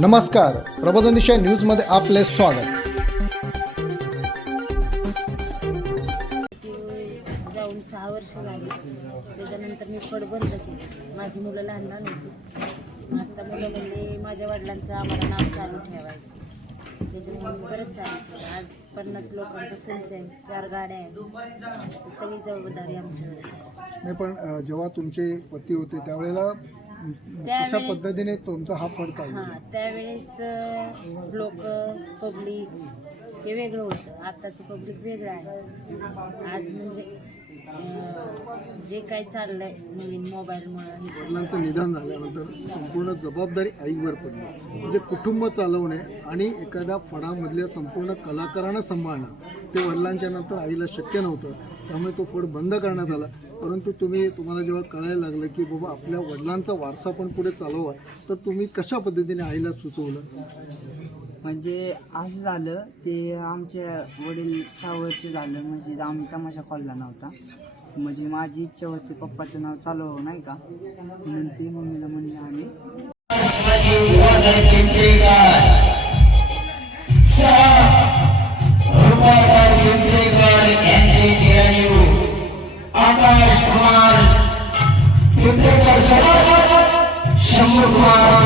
नमस्कार. प्रबोधन दिशा न्यूजमध्ये आपले स्वागत. जाऊन सहा वर्ष झाली. त्याच्यानंतर मी फड बंद केली. माझी मुलं लहान लहान होती. आता मुलं म्हणले माझ्या वडिलांचं आम्हाला नाव चालू ठेवायचं. त्याच्यामुळे मी बरंच चालू केलं. आज पन्नास लोकांचा संच आहे. चार गाड्या आहेत. सगळी जबाबदारी आमच्यावर आहे. नाही पण जेव्हा तुमचे पती होते त्यावेळेला कशा त्यावेळेस- पद्धतीने तुमचा हा फड चालला हां त्यावेळेस लोक पब्लिक हे वेगळं होतं. आत्ताचं पब्लिक वेगळं आहे. आज म्हणजे अं, जे काही चाललंय नवीन मोबाईलमुळं वडिलांचं निधन झाल्यानंतर संपूर्ण जबाबदारी आईवर पडली. म्हणजे कुटुंब चालवणे आणि एखाद्या फडामधल्या संपूर्ण कलाकारांना सांभाळणं ते वडिलांच्या नंतर आईला शक्य नव्हतं. त्यामुळे तो फड बंद करण्यात आला. परंतु तुम्ही तुम्हाला जेव्हा कळायला लागलं की बाबा आपल्या वडिलांचा वारसा पण पुढे चालवा तर तुम्ही कशा पद्धतीने आईला सुचवलं? म्हणजे असं झालं ते आमच्या वडील सहा वर्ष झालं म्हणजे आम्ही तमाशा खोलला नव्हता. म्हणजे माझी इच्छा होती पप्पाचं नाव चालू नाही का? म्हणून ते मम्मीला म्हणले आम्ही. आकाश कुमार पिंपळेकर सोबत शंभू कुमार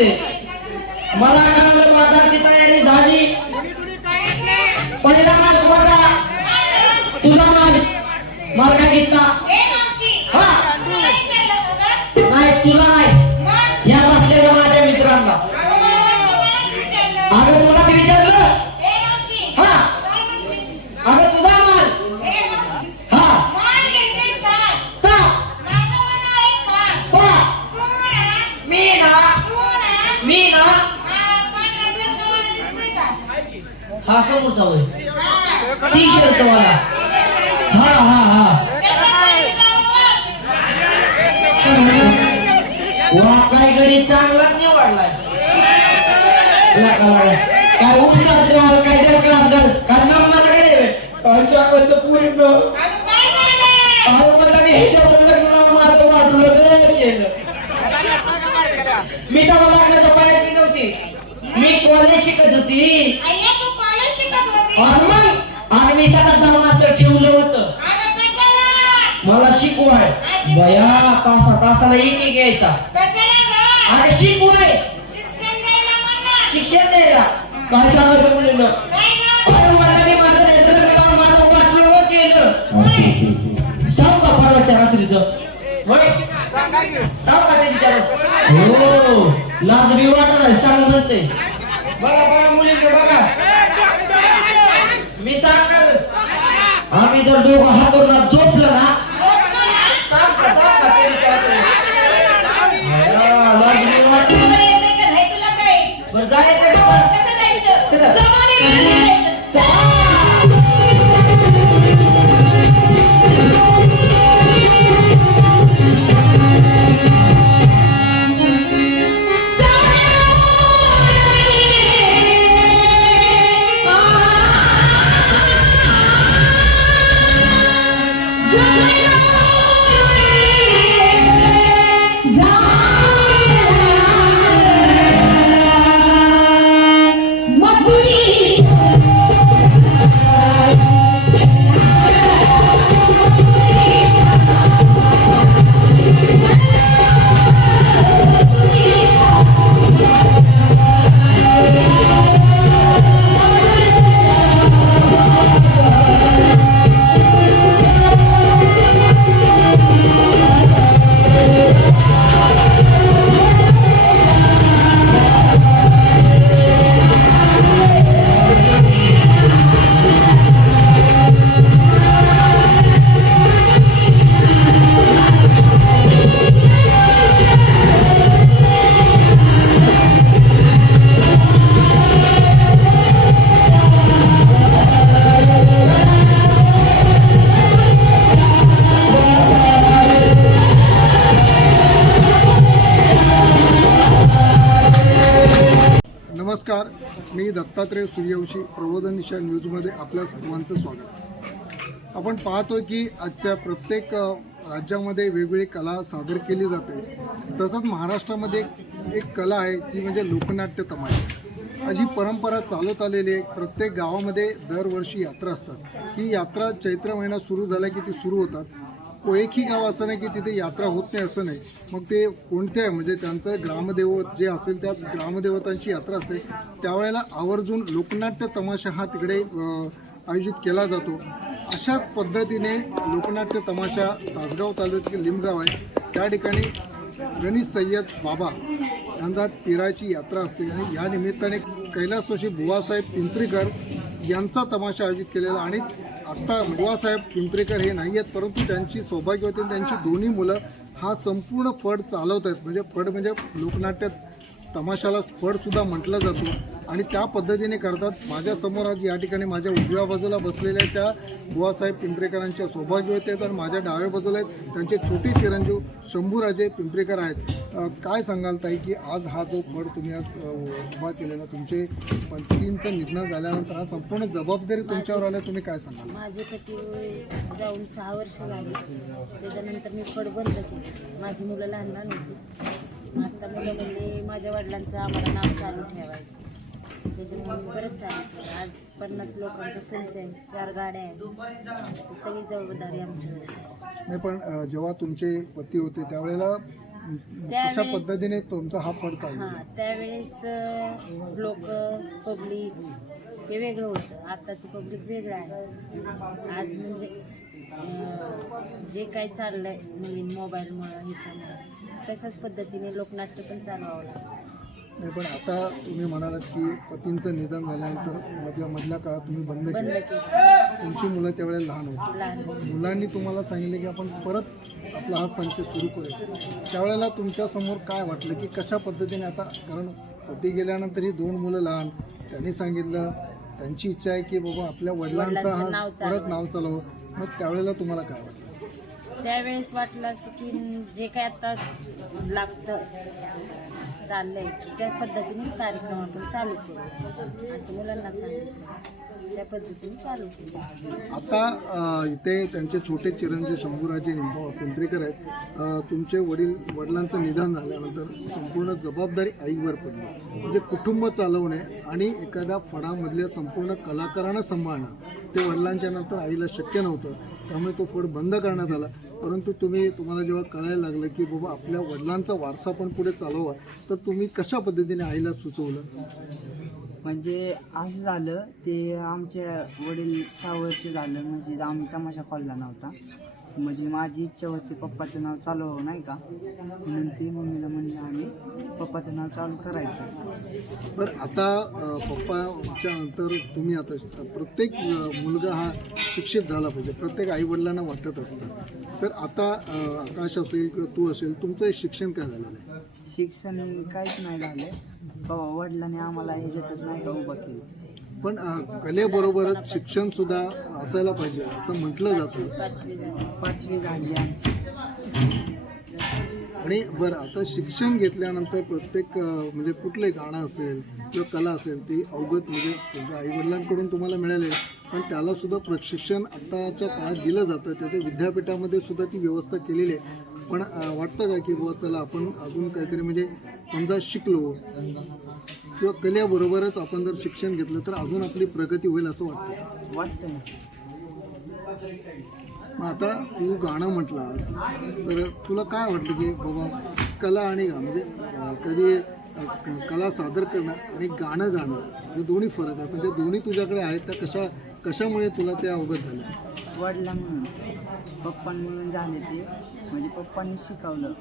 समजते मला कळलं बाजारची तयारी झाली पहिला माल बघा. तुझा माल काय घेतला हा समोरचा होय. टी शर्ट वाला हा हा हा. काय चांगला निवडलाय लागा. काय राहा, काय दरकळा दर काय नाही? बे. काय सांगायचं पुरी न. अहो म्हटलं मी ह्याच्यावर लग्न लावून माझं वाटलं तर केलं. मी तेव्हा लग्नाच्या पायाची नव्हती. मी कॉलेज शिकत होती. आणि मग आणि मी सगळं जाऊन असं ठेवलं होतं. मला शिकवाय बया तासा तासाला एक घ्यायचा अरे शिकवाय शिक्षण द्यायला काय सांगायचं मुलीनं? सांग का परवाच्या रात्रीचं? होय. सांग का ते विचारत हो. लाज बी वाटत आहे सांग म्हणते बघा बघा मुलीचं बघा. मी साकार आम्ही जर दोघं हातोरला झोपलं ना पाहतोय की आजच्या प्रत्येक राज्यामध्ये वेगवेगळी कला सादर केली जाते. तसंच महाराष्ट्रामध्ये एक- कला आहे जी म्हणजे लोकनाट्य तमाशा. अशी ही परंपरा चालत आलेली आहे. प्रत्येक गावामध्ये दरवर्षी यात्रा असतात. ही यात्रा चैत्र महिना सुरू झाला की ती सुरू होतात. को एकही गाव असं नाही की तिथे यात्रा होत नाही असं नाही. मग ते कोणत्या म्हणजे त्यांचं ग्रामदेवत जे असेल त्या ग्रामदेवतांची यात्रा असते. त्यावेळेला आवर्जून लोकनाट्य तमाशा हा तिकडे आयोजित केला जातो. अशाच पद्धतीने लोकनाट्य तमाशा तासगाव तालुक्यातील लिमगाव आहे. त्या ठिकाणी गणेश सय्यद बाबा यांचा तिराची यात्रा असते आणि या निमित्ताने कैलासवासी बुवासाहेब पिंपरीकर यांचा तमाशा आयोजित केलेला आणि आत्ता बुवासाहेब पिंपरीकर हे नाही आहेत परंतु त्यांची सौभाग्यवती त्यांची दोन्ही मुलं हा संपूर्ण फड चालवत आहेत म्हणजे फड म्हणजे लोकनाट्यात तमाशाला फडसुद्धा म्हटलं जातो. आणि त्या पद्धतीने करतात. माझ्यासमोर आज या ठिकाणी माझ्या उजव्या बाजूला बसलेल्या त्या बुवासाहेब पिंपरेकरांच्या सौभाग्य होते तर माझ्या डाव्या बाजूला आहेत त्यांचे छोटे चिरंजीव शंभूराजे पिंपरेकर आहेत. काय सांगाल ताई की आज हा जो फड तुम्ही आज उभा केलेला तुमचे पतींचं निधन झाल्यानंतर हा संपूर्ण जबाबदारी तुमच्यावर आल्या तुम्ही काय सांगाल? माझे पती जाऊन सहा वर्ष झाली. त्याच्यानंतर मी फड बंद केली. माझी मुलं लहान लहान होती. आता मुलं म्हणजे माझ्या वडिलांचं आम्हाला नाव चालू ठेवायचं. त्याच्यामुळे परत चालू आज पन्नास लोकांचा संच आहे चार गाड्या आहेत. सगळी जबाबदारी आहे. नाही पण जेव्हा तुमचे पती होते त्यावेळेला कशा पद्धतीने तुमचा हा फड हां त्यावेळेस लोक पब्लिक हे वेगळं होतं. आत्ताचं पब्लिक वेगळं आहे. आज म्हणजे जे काही चाललंय नवीन मोबाईलमुळं ह्याच्यामुळं तशाच पद्धतीने लोकनाट्य पण चालवावं लागतं. नाही पण आता तुम्ही म्हणालात की पतींचं निधन झाल्यानंतर मधल्या मधल्या काळात तुम्ही बंद केलं. तुमची मुलं त्यावेळेला लहान होती. मुलांनी तुम्हाला सांगितले की आपण परत आपला हा संच सुरू करूया. त्यावेळेला तुमच्यासमोर काय वाटलं? की कशा पद्धतीने आता कारण पती गेल्यानंतर ही दोन मुलं लहान. त्यांनी सांगितलं त्यांची इच्छा आहे की बाबा आपल्या वडिलांचा हा परत. नाव चालवं. मग त्यावेळेला तुम्हाला काय वाटलं? त्यावेळेस वाटलं असं की जे काय आता लागतं चाललंय. त्या पद्धतीनेच कार्यक्रम आपण चालू करू. असं मुलांना सांगितलं. त्या पद्धतीने चालू केलं आता इथे त्यांचे छोटे चिरंजीव शंभूराजे निंबा पिंपरीकर आहेत. तुमचे वडील वडिलांचं निधन झाल्यानंतर संपूर्ण जबाबदारी आईवर पडली. म्हणजे कुटुंब चालवणे आणि एखाद्या फडामधल्या संपूर्ण कलाकारांना सांभाळणं ते वडिलांच्या नंतर आईला शक्य नव्हतं. त्यामुळे तो फड बंद करण्यात आला. परंतु तुम्ही तुम्हाला जेव्हा कळायला लागलं की बाबा आपल्या वडिलांचा वारसा पण पुढे चालवा तर तुम्ही कशा पद्धतीने आईला सुचवलं? म्हणजे असं झालं ते आमच्या वडील सहा वर्ष झालं म्हणजे आम्ही तमाशा कॉलला नव्हता. म्हणजे माझी इच्छा होती पप्पाचं नाव चालू नाही का? म्हणून ती मम्मीला म्हणलं आम्ही पप्पाचं नाव चालू करायचं. बरं आता पप्पाच्या नंतर तुम्ही आता प्रत्येक मुलगा हा शिक्षित झाला पाहिजे. प्रत्येक आईवडिलांना वाटत असतं. तर आता आकाश असेल किंवा तू असेल तुमचं शिक्षण काय झालेलं आहे? शिक्षण काहीच नाही झालं वडिलांनी आम्हाला ह्याच्यातच नाही का उभं केलं. पण कलेबरोबरच शिक्षण सुद्धा असायला पाहिजे असं म्हटलं जातं. पाचवी झाली आमची. आणि बरं आता शिक्षण घेतल्यानंतर प्रत्येक म्हणजे कुठले गाणं असेल किंवा कला असेल ती अवगत म्हणजे तुमच्या आईवडिलांकडून तुम्हाला मिळाले. पण त्याला सुद्धा प्रशिक्षण आताच्या काळात दिलं जातं. त्याच्या विद्यापीठामध्ये सुद्धा ती व्यवस्था केलेली आहे. पण वाटतं का की बुवा चला आपण अजून काहीतरी म्हणजे समजा शिकलो. किंवा कलेबरोबरच आपण जर शिक्षण घेतलं तर अजून आपली प्रगती होईल असं वाटतं. वाटतं मग आता तू गाणं म्हटलास तर तुला काय वाटलं की बाबा कला आणि म्हणजे कधी कला सादर करणं आणि गाणं गाणं हे दोन्ही फरक आहे. पण ते दोन्ही तुझ्याकडे आहेत त्या कशा कशामुळे तुला ते अवगत झालं? वडिला म्हणून पप्पांमुळून झाले ते. म्हणजे पप्पांनी शिकवलं.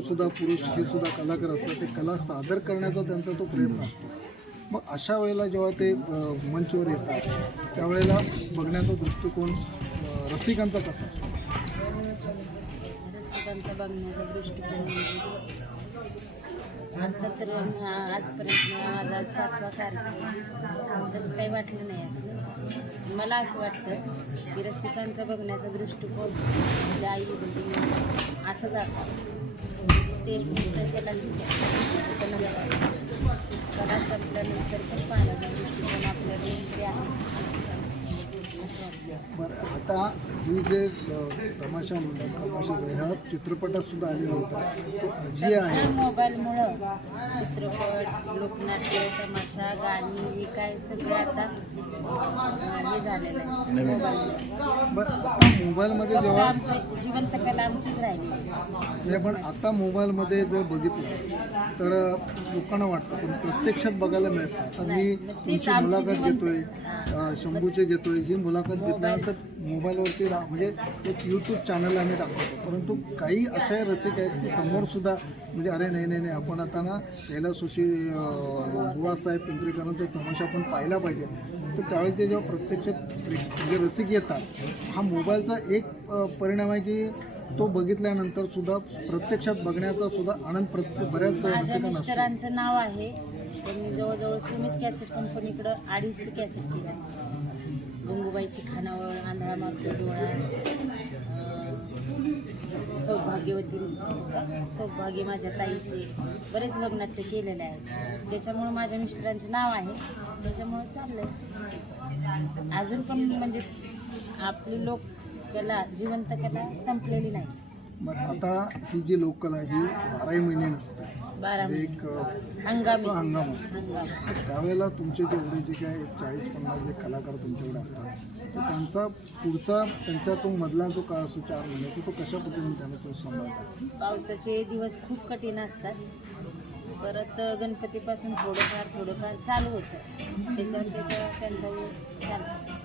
सुद्धा पुरुष हे सुद्धा कलाकार असतात. ते कला सादर करण्याचा त्यांचा तो प्रयत्न असतो. मग अशा वेळेला जेव्हा ते मंचवर येतात त्यावेळेला बघण्याचा दृष्टिकोन रसिकांचा कसा असतो? रसिकांचा बघण्याचा दृष्टिकोन म्हणजे, आता तर आजपर्यंत माझा आज पाचवा कार्यक्रम. तसं काही वाटलं नाही असं. मला असं वाटतं की रसिकांचा बघण्याचा दृष्टिकोन आपल्या आई वडील असंच असावं. स्टेज तर त्याला त्यानंतर कला संपल्यानंतर पण पाण्याचा दृष्टिकोन आपल्या नेमके आहे असं वाटतं बरं आता ही जे तमाशा म्हणतात तमाशा ह्या चित्रपटात सुद्धा आलेला होता आजी आहे. मोबाईलमुळं चित्रपट लोकनाट्य तमाशा गाणी हे काय सगळं आता हे झालेलं आहे. बरं आता मोबाईलमध्ये जेव्हा आमची जिवंत कला आमचीच राहिली. म्हणजे पण आता मोबाईलमध्ये जर बघितलं तर लोकांना वाटतं पण प्रत्यक्षात बघायला मिळत. आता मी तुमची मुलाखत घेतोय शंभूची घेतोय ही मुलाखत घेतल्यानंतर मोबाईलवरती रा म्हणजे एक यूट्यूब चॅनल आम्ही दाखवतो. परंतु काही असे रसिक आहेत की समोर सुद्धा म्हणजे अरे नाही नाही नाही आपण आता ना कैलासोशी बुवासाहेब पिंपरीकरांचा तमाशा आपण पाहिला पाहिजे. तर त्यावेळी ते जेव्हा प्रत्यक्षात प्रे- म्हणजे रसिक येतात हा मोबाईलचा एक परिणाम आहे की तो बघितल्यानंतर सुद्धा प्रत्यक्षात बघण्याचा सुद्धा आनंद प्रत्येक बऱ्याच माझ्या मिस्टरांचं नाव आहे. त्यांनी जवळजवळ सुमित कॅसेट कंपनीकडं अडीचशे कॅसेट केल्या गंगूबाईची खानावळ आंधळा मागतो डोळा सौभाग्यवती सौभाग्य माझ्या ताईचे बरेच लग्नाट्य केलेले आहेत. त्याच्यामुळं माझ्या मिस्टरांचे नाव आहे. त्याच्यामुळं चाललंय. अजून पण म्हणजे आपली लोक कला जिवंत कला संपलेली नाही. मग आता ही जी लोककला आहे ही बाराही महिने नसते. म्हणजे एक हंगामी. असतो. त्यावेळेला तुमचे जेवढे जे काय चाळीस पन्नास जे कलाकार तुमच्याकडे असतात तर त्यांचा पुढचा त्यांचा तो मधला जो काळ असतो चार महिन्याचा तो कशा पद्धतीने त्यांना तो सांभाळतात? पावसाचे दिवस खूप कठीण असतात. परत गणपतीपासून थोडंफार थोडंफार चालू होतं. त्याच्यावर त्याचं त्यांचा चालतो.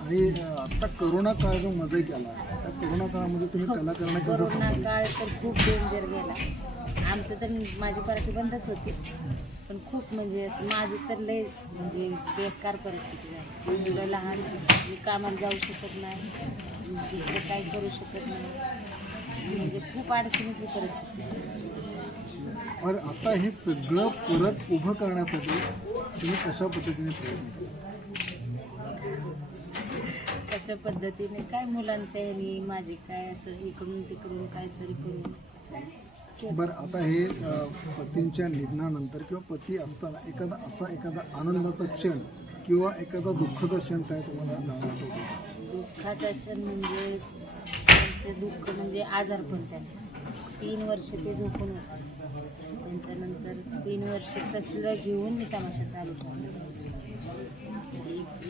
आणि आता करोना काळ जो मध्ये गेला त्या करोना काळामध्ये तुम्ही कला करणं कसं कोरोना सांभाळलं काळ तर खूप डेंजर गेला. आमचं तर माझी पार्टी बंदच होती. पण खूप म्हणजे असं माझी तर लय म्हणजे बेकार परिस्थिती झाली. मुलं लहान मी कामाला जाऊ शकत नाही. दुसरं काही करू शकत नाही. म्हणजे खूप अडचणीची परिस्थिती. पण आता हे सगळं परत उभं करण्यासाठी तुम्ही कशा पद्धतीने प्रयत्न केला कशा पद्धतीने काय मुलांच्या ह्यानी माझे काय असं इकडून तिकडून काहीतरी करून. बरं आता हे पतींच्या निधनानंतर किंवा पती असताना एखादा असा एखादा आनंदाचा क्षण किंवा एखादा दुःखाचा क्षण काय तुम्हाला जाणवतो? दुःखाचा क्षण म्हणजे त्यांचे दुःख म्हणजे आजारपण त्यांचं. तीन वर्ष ते झोपून होते. त्यांच्यानंतर तीन वर्ष तसलं घेऊन मी तमाशा चालू ठेवला.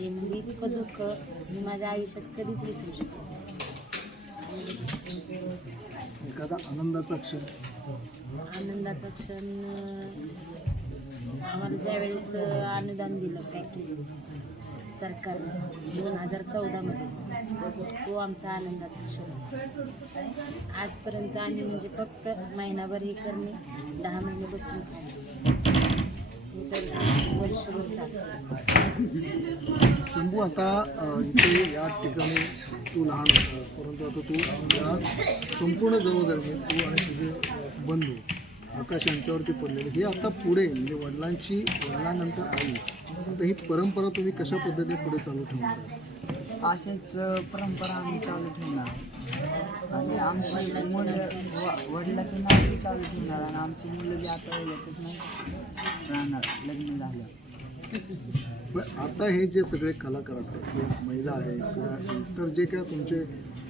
एक म्हणजे इतकं दुःख मी माझ्या आयुष्यात कधीच विसरू शकत. एखादा आनंदाचा क्षण आनंदाचा क्षण आम्हाला ज्यावेळेस अनुदान दिलं पॅकेज सरकारने दोन हजार चौदामध्ये तो आमचा आनंदाचा क्षण आजपर्यंत आम्ही म्हणजे फक्त महिनाभर हे करणे दहा महिने बसून शंभू आता इथे या ठिकाणी तू लहान होता परंतु आता तू या संपूर्ण जबाबदारी तू आणि तुझे बंधू आकाश यांच्यावरती पडलेले हे आता पुढे म्हणजे वडिलांची वडिलांनंतर आई आता ही परंपरा तुम्ही कशा पद्धतीने पुढे चालू ठेवणार? अशाच परंपरा आम्ही चालू ठेवणार. आणि आमची मुलं व- वडिलाचं नाव चालू ठेवणार. आणि आमची मुलं बी आता येतच नाही राहणार लग्न झालं. पण आता हे जे सगळे कलाकार असतात किंवा महिला आहे किंवा इतर जे काय तुमचे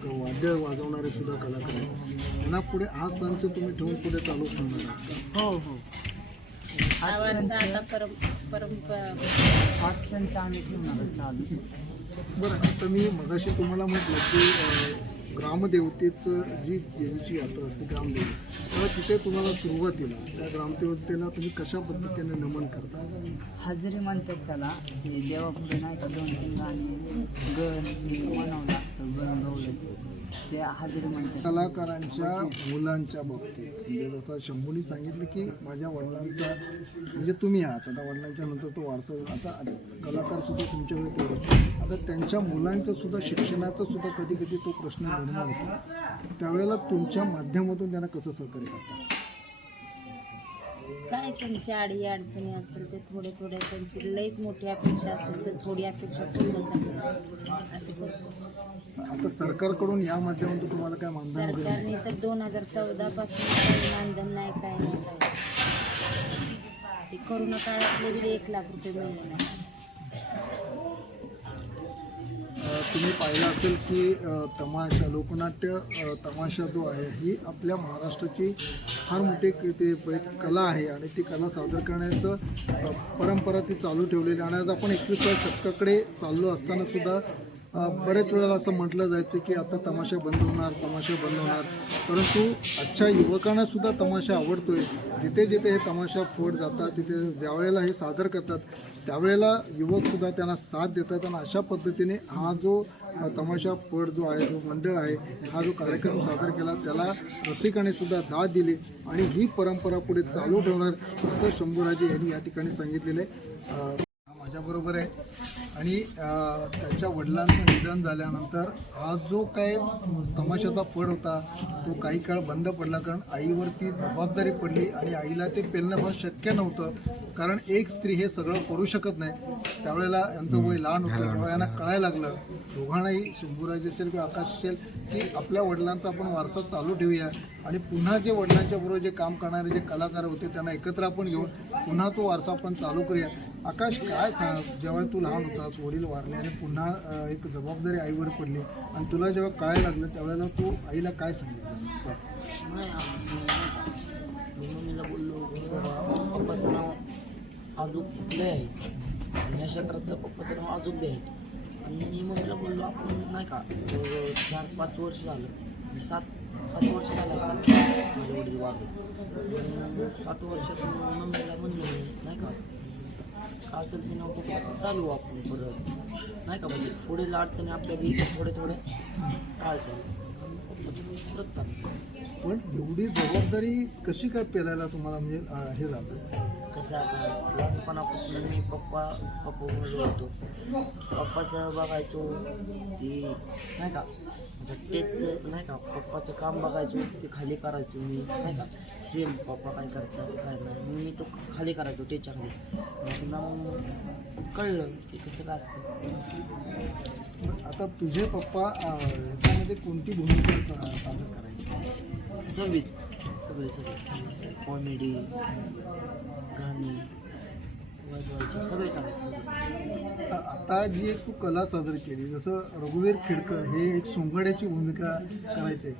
वाद्य वाजवणारे सुद्धा कलाकार आहेत त्यांना पुढे हा संच तुम्ही ठेवून पुढे चालू ठेवणार आहात हो हो. हा वारसा आता परं परंपरा. हात संच आम्ही ठेवणार चालू. बरं आता मी मगाशी तुम्हाला म्हटलं की ग्रामदेवतेचं जी देवीची यात्रा असते ग्रामदेवी तर तिथे तुम्हाला सुरुवातीला त्या ग्रामदेवतेला तुम्ही कशा पद्धतीने नमन करता? हजेरी म्हणतात त्याला देवापुढे नाही का दोन तीन गाणी गण हे म्हणावं गण गवलं कलाकारांच्या मुलांच्या बाबतीत. म्हणजे जसं शंभूनी सांगितलं की माझ्या वडिलांचा म्हणजे तुम्ही आहात. आता वडिलांच्या नंतर तो वारसा आता कलाकार सुद्धा तुमच्याकडे तेवढं आता त्यांच्या मुलांचं सुद्धा शिक्षणाचा सुद्धा कधी कधी तो प्रश्न निर्माण होतो. त्यावेळेला तुमच्या माध्यमातून त्यांना कसं सहकार्य करता? काय त्यांच्या आडी अडचणी असतील ते थोडे थोडे त्यांची लईच मोठी अपेक्षा असेल तर थोडी अपेक्षा पूर्ण करतात असं आता सरकारकडून या माध्यमातून तुम्हाला काय मानधन वगैरे सरकारने तर दोन हजार चौदा पासून काही मानधन नाही काय नाही. काय ते कोरोना काळातले बी एक लाख रुपये मिळले. तुम्ही पाहिलं असेल की तमाशा लोकनाट्य तमाशा जो आहे ही आपल्या महाराष्ट्राची फार मोठी ते एक कला आहे आणि ती कला सादर करण्याचं परंपरा ती चालू ठेवलेली आहे. आणि आज आपण एकविसाव्या शतकाकडे चाललो असतानासुद्धा बऱ्याच बरेच वेळेला असं म्हटलं जायचं की आता तमाशा बंद होणार तमाशा बंद होणार. परंतु आजच्या युवकांना सुद्धा तमाशा आवडतोय. जिथे जिथे हे तमाशा फोड जातात तिथे ज्यावेळेला हे सादर करतात त्यावेळेला युवकसुद्धा त्यांना साथ देतात आणि अशा पद्धतीने हा जो तमाशा पड जो आहे जो मंडळ आहे हा जो कार्यक्रम सादर केला त्याला रसिकाने सुद्धा दाद दिली आणि ही परंपरा पुढे चालू ठेवणार असं शंभूराजे यांनी या ठिकाणी सांगितलेलं आहे. माझ्याबरोबर आहे. आणि त्याच्या वडिलांचं निधन झाल्यानंतर हा जो काय तमाशाचा फड होता तो काही काळ बंद पडला. कारण आईवर ती जबाबदारी पडली आणि आईला ते पेलणं फार शक्य नव्हतं. कारण एक स्त्री हे सगळं करू शकत नाही. त्यावेळेला यांचं वय लहान होतं. तेव्हा यांना कळायला लागलं. दोघांनाही शंभूराज असेल किंवा आकाश असेल की आपल्या वडिलांचा आपण वारसा चालू ठेवूया. आणि पुन्हा जे वडिलांच्या बरोबर जे काम करणारे जे कलाकार होते त्यांना एकत्र आपण घेऊन पुन्हा तो वारसा आपण चालू करूया. आकाश काय सांग? जेव्हा तू लहान होतास वडील वारले आणि पुन्हा एक जबाबदारी आईवर पडली आणि तुला जेव्हा कळायला लागलं त्यावेळेला तू आईला काय सांगितलं मी मम्मीला बोललो पप्पाचं नाव अजून लय आहे आणि या क्षेत्रातलं पप्पाचं नाव अजून बी आहे आणि मी मम्मीला बोललो आपण नाही का चार पाच वर्ष झालं. म्हणजे सात सात वर्ष झालं असतील माझे वडील वारले. सात वर्षात मम्मीला म्हणलं नाही का का असेल ते नव्हतं करायचं चालू आपण परत नाही का म्हणजे पुढे अडचणी आपल्या बी थोडे थोडे चालू. पण एवढी जबाबदारी कशी काय पेलायला तुम्हाला म्हणजे हे झालं? कसं आता लहानपणापासून मी पप्पा पप्पा होतो पप्पाचं बघायचो की नाही का तेच नाही का पप्पाचं काम बघायचो ते खाली करायचो मी नाही का? सेम पप्पा काय करतात काय नाही. मग मी तो खाली करायचो त्याच्याखाली मग कळलं की कसं काय असतं. आता तुझे पप्पा अं, ह्याच्यामध्ये कोणती भूमिका सादर करायची? सर्विस सगळे सगळे. कॉमेडी गाणी. सगळे करायचे आता जी एक तू कला सादर केली जसं रघुवीर खेडकर हे एक सोंगड्याची भूमिका करायचे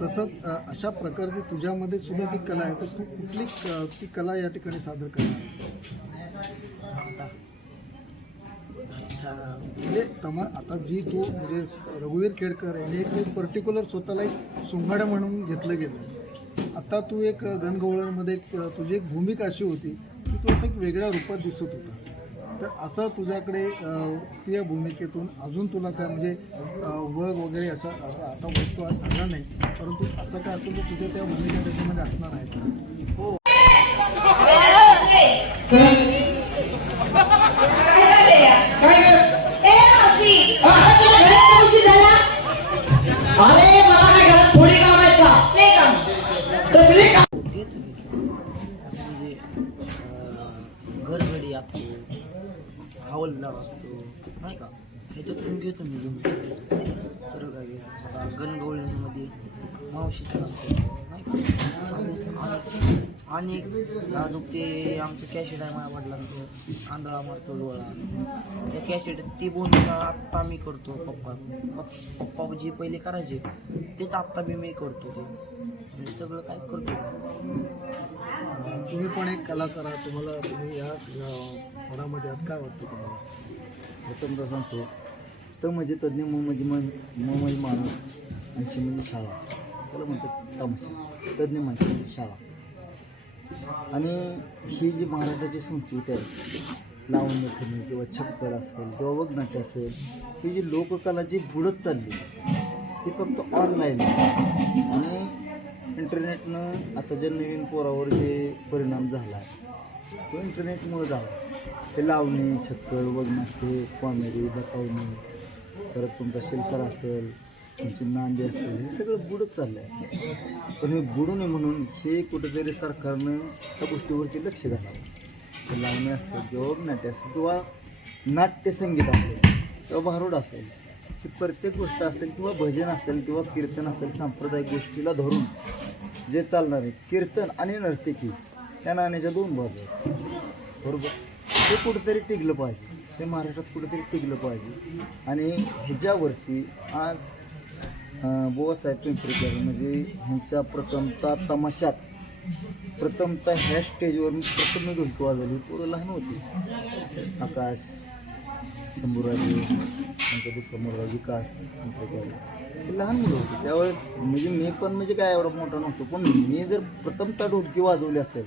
तसंच अशा प्रकारची तुझ्यामध्ये सुद्धा ती कला आहे तर तू कुठली क- ती कला या ठिकाणी सादर करणार? म्हणजे तमा आता जी तू म्हणजे रघुवीर खेडकर यांनी एक पर्टिक्युलर स्वतःला एक सोंगाड्या म्हणून घेतलं गेलं. आता तू एक गणगवळणमध्ये तुझी एक भूमिका अशी होती की तो असं एक वेगळ्या रूपात दिसत होता. तर असं तुझ्याकडे त्या भूमिकेतून अजून तुला काय म्हणजे वग वगैरे असं आता वग तू आज झाला नाही. परंतु असं काय असेल तर तुझ्या त्या भूमिका त्याच्यामध्ये असणार आहेत करतो ते. म्हणजे सगळं काय करतो तुम्ही पण एक कलाकार आहात तुम्हाला तुम्ही या घरामध्ये आहात. काय वाटतं तुम्हाला? प्रथमतः सांगतो. तर म्हणजे तज्ज्ञ म म्हणजे मन म म्हणजे माणूस आणि म्हणजे शाळा. त्याला म्हणतात तमसा. तज्ज्ञ माणसं म्हणजे शाळा. आणि ही जी महाराष्ट्राची संस्कृती आहे लावण्य करणे किंवा छप्पर असेल किंवा वगनाट्य असेल ही जी लोककला जी बुडत चालली ती फक्त ऑनलाईन आणि इंटरनेटनं आता जे नवीन पोरावर जे परिणाम झाला आहे तो इंटरनेटमुळे झाला ते लावणी छक्कर वगनाट्य कॉमेडी बकावणी परत तुमचा शिल्पर असेल तुमची नांदी असेल हे सगळं बुडत चाललं आहे पण हे बुडू नये म्हणून हे कुठेतरी सरकारनं त्या गोष्टीवरती लक्ष घालावं. ते लावणी असेल किंवा नाट्य असेल किंवा नाट्यसंगीत असेल किंवा भारूड असेल की प्रत्येक गोष्ट असेल किंवा भजन असेल किंवा कीर्तन असेल सांप्रदायिक गोष्टीला धरून जे चालणार आहे कीर्तन आणि नर्तकी या नाण्याच्या दोन बाजू आहेत. बरोबर? ते कुठेतरी टिकलं पाहिजे. ते महाराष्ट्रात कुठेतरी टिकलं पाहिजे. आणि ह्याच्यावरती आज अं, बुवासाहेब पिंपरीकर म्हणजे ह्यांच्या प्रथमता तमाशात प्रथमता ह्या स्टेजवर प्रथम ढोलकी वाजवली. पोरं लहान होती. आकाश शंभूराजे त्यांचा दुसरा विकास लहान मुलं होती त्यावेळेस म्हणजे मी पण म्हणजे काय एवढा मोठा नव्हतो पण मी जर प्रथमतः ढोलकी वाजवली असेल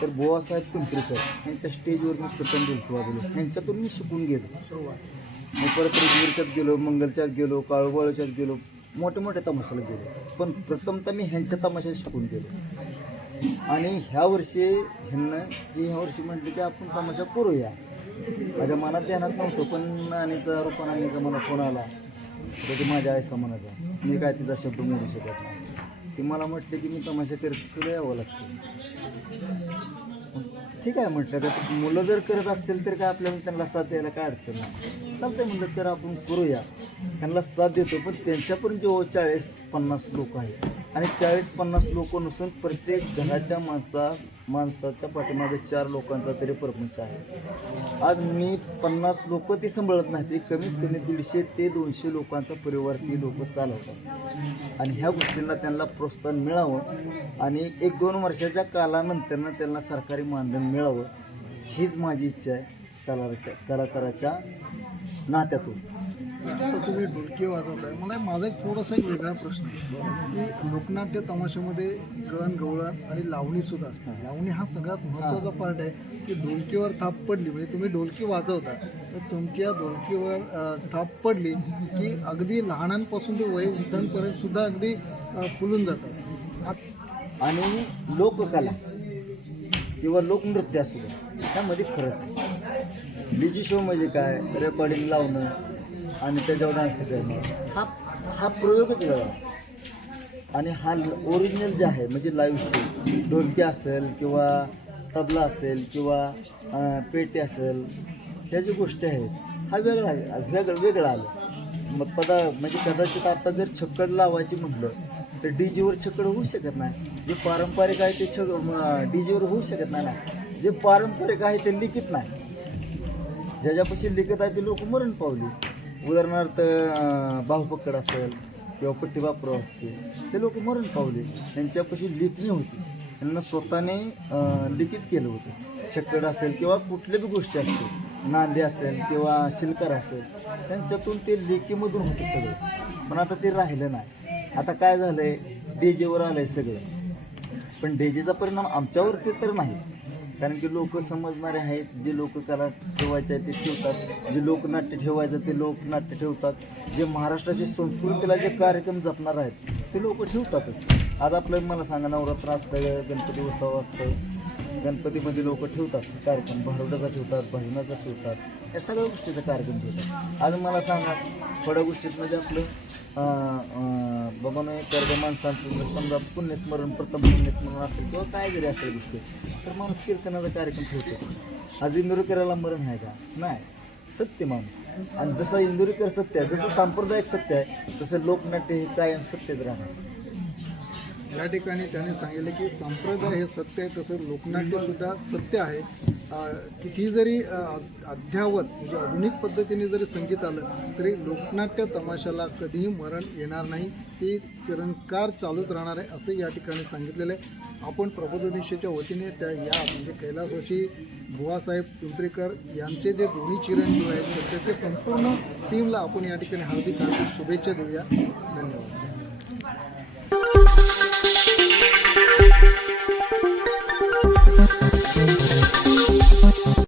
तर बुवासाहेब पिंपरीकर यांच्या स्टेजवर मी प्रथम ढोलकी वाजवली. त्यांच्यातून मी शिकून गेलो. मग परत रघुवीरच्यात गेलो मंगलच्यात गेलो काळूबाळूच्यात गेलो मोठ्या मोठ्या तमाशाला गेलो. पण प्रथमतः मी ह्यांच्या तमाशात शिकून गेलो. आणि ह्या वर्षी ह्यांना की ह्या वर्षी म्हटलं की आपण तमाशा करूया. माझ्या मनात ध्यानात नव्हतं पण नाणीचा रूपा नाणीचा मला फोन आला. तर ते माझ्या आई समानाचा मी काय तिचा शब्द मोडू शकत नाही. ती मला म्हटले की मी तमाशा करत तुला यावं लागतं. ठीक आहे म्हटलं का मुलं जर करत असतील तर काय आपल्याला त्यांना साथ यायला काय अडचण नाही. चालतंय म्हटलं तर आपण करूया. त्यांना साथ देतो पण त्यांच्यापर्यंत जेव्हा चाळीस पन्नास लोक आहेत. आणि चाळीस पन्नास लोक नसून प्रत्येक घराच्या माणसा माणसाच्या पाठीमागे चार लोकांचा तरी प्रपंच आहे. आज मी पन्नास लोक ती सांभाळत नाही ते कमीत कमी दीडशे ते दोनशे लोकांचा परिवार ती लोक चालवतात. आणि ह्या गोष्टींना त्यांना प्रोत्साहन मिळावं आणि एक दोन वर्षाच्या कालानंतरनं त्यांना सरकारी मानधन मिळावं हीच माझी इच्छा आहे कलाच्या कलाकाराच्या नात्यातून. आता तुम्ही ढोलकी वाजवताय. मला माझा एक थोडासा एक वेगळा प्रश्न आहे. की लोकनाट्य तमाशामध्ये गण गवळण आणि लावणी सुद्धा असतात. लावणी हा सगळ्यात महत्त्वाचा पार्ट आहे की ढोलकीवर थाप पडली. म्हणजे तुम्ही ढोलकी वाजवता. तर तुमच्या ढोलकीवर थाप पडली की अगदी लहानांपासून ते वयोवृद्धांपर्यंत सुद्धा अगदी फुलून जातात. आणि लोककला किंवा लोकनृत्य असू द्या त्यामध्ये फरक आहे. डीजी शो म्हणजे काय? रेकॉर्डिंग लावणं आणि त्याच्यावर डान्स करणं हा हा प्रयोगच वेगळा. आणि हा ओरिजिनल जे आहे म्हणजे लाईव्ह शो ढोलकी असेल किंवा तबला असेल किंवा पेटी असेल ह्या ज्या गोष्टी आहेत हा वेगळा आहे वेगळं वेगळं आलं. मग पदा म्हणजे कदाचित आता जर छक्कड लावायची म्हटलं तर डी जीवर छक्कड होऊ शकत नाही. जे पारंपरिक आहे ते छक डी जीवर होऊ शकत नाही ना जे पारंपरिक आहे ते लिखित नाही. ज्याच्यापाशी लिखित आहे ते लोक मरण पावली. उदाहरणार्थ अं, बाहुपक्कड असेल किंवा पट्टी असतील ते लोक मरण पावले. त्यांच्यापाशी लिखणी होती त्यांना स्वतःने लिखित केलं होतं. छक्कड असेल किंवा कुठल्या बी गोष्टी असतील नांदे असेल किंवा शिलकर असेल त्यांच्यातून ते लेखीमधून होतं सगळं. पण आता ते राहिलं नाही. आता काय झालं आहे डी जेवर आलं आहे सगळं. पण डेजेचा परिणाम आमच्यावरती तर नाही. कारण की लोक समजणारे आहेत जे लोक कला ठेवायचे आहे ते ठेवतात. जे लोकनाट्य ठेवायचं ते लोकनाट्य ठेवतात. जे महाराष्ट्राची संस्कृतीला जे कार्यक्रम जपणार आहेत ते लोक ठेवतातच. आज आपलं मला सांगा नवरात्र असतं गणपती उत्सव असतं. गणपतीमध्ये लोक ठेवतात कार्यक्रम. भारुडाचा ठेवतात भजनाचा ठेवतात. या सगळ्या गोष्टीचा कार्यक्रम ठेवतात. आज मला सांगा थोड्या गोष्टीत म्हणजे आपलं बाबा नाही कर्ज माणसांचं समजा पुण्यस्मरण प्रथम पुण्यस्मरण असेल किंवा काय जरी असेल गोष्टी तर माणूस कीर्तनाचा कार्यक्रम ठेवतो. आज इंदुरकराला मरण आहे का? नाही. सत्य माणूस. आणि जसं इंदुरीकर सत्य आहे जसं सांप्रदायिक सत्य आहे तसं लोकनाट्य हे कायम सत्यच राहणार. या ठिकाणी त्याने सांगितलं की संप्रदाय हे सत्य आहे तसं लोकनाट्य सुद्धा सत्य आहे. किती जरी अध्यावत अद्यावत म्हणजे आधुनिक पद्धतीने जरी संगीत आलं तरी लोकनाट्य तमाशाला कधीही मरण येणार नाही. ती चिरंकार चालूच राहणार आहे असं या ठिकाणी सांगितलेलं आहे. आपण प्रबोधनिशेच्या वतीने त्या या म्हणजे कैलासवासी बुवासाहेब पिंपरीकर यांचे जे दोन्ही चिरंजीव आहेत तर त्याच्या संपूर्ण टीमला आपण या ठिकाणी हार्दिक हार्दिक शुभेच्छा देऊया. धन्यवाद.